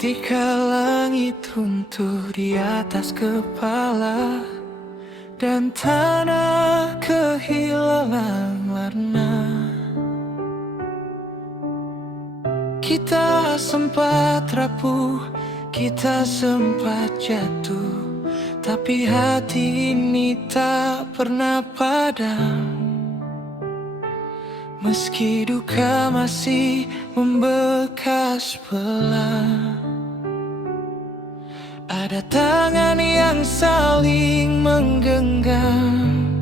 Ketika langit runtuh di atas kepala dan tanah kehilangan warna, kita sempat rapuh, kita sempat jatuh, tapi hati ini tak pernah padam. Meski duka masih membekas belah, ada tangan yang saling menggenggam,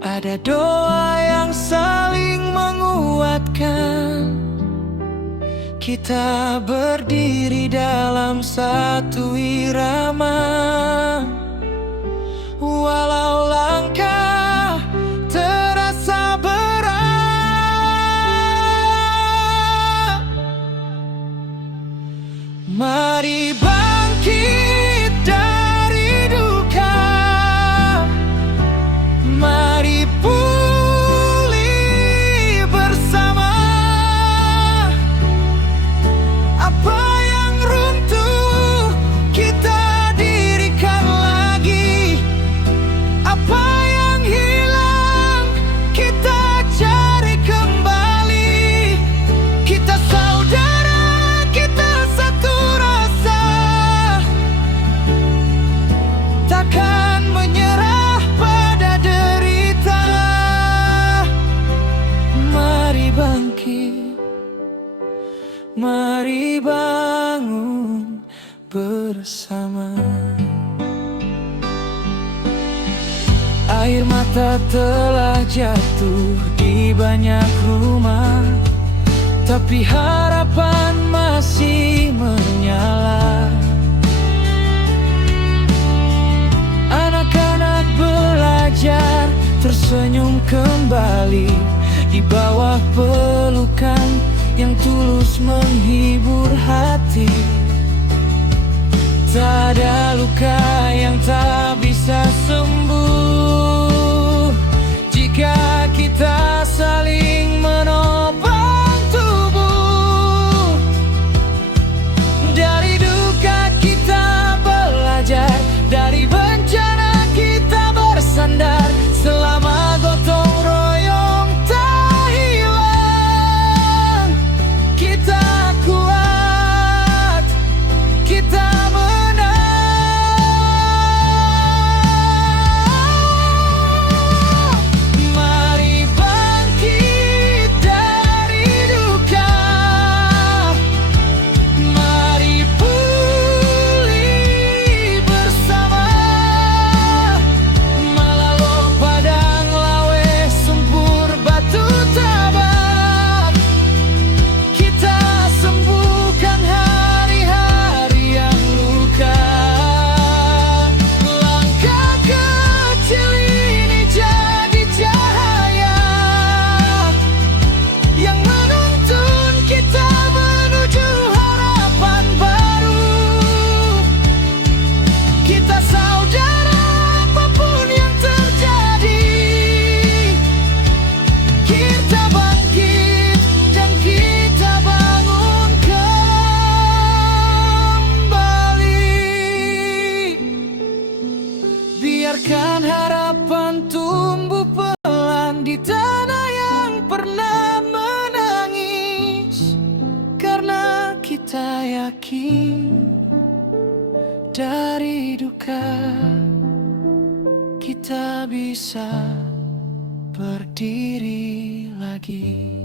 ada doa yang saling menguatkan. Kita berdiri dalam satu irama, walau langkah terasa berat. Mari bangkit dari duka, mari pulih bersama. Apa yang runtuh kita dirikan lagi, apa yang hilang kita cari kembali. Kita saudara, kita satu rasa, takkan menyerah pada derita. Mari bangkit, mari bangun bersama. Air mata telah jatuh di banyak rumah, tapi harapan masih menyala. Anak-anak belajar tersenyum kembali di bawah pelukan yang tulus menghibur hati. Tak ada luka yang tak bisa sembuh jika kita saling menopang tubuh. Dari duka kita belajar, dari bencana kita bersandar. Selama gotong royong tak hilang, kita kuat, kita menang. Mari bangkit dari duka, mari pulih bersama. Malalo padang lawe sempur batu tabak, kita sembuhkan hari-hari yang luka. Langkah kecil ini jadi cahaya yang menuntun kita menuju harapan baru. Kita saudara, apapun yang terjadi, kita bangkit dan kita bangun kembali. Biarkan harapan tumbuh pelan di tanah yang pernah menangis, karena kita yakin dari duka kita bisa berdiri lagi.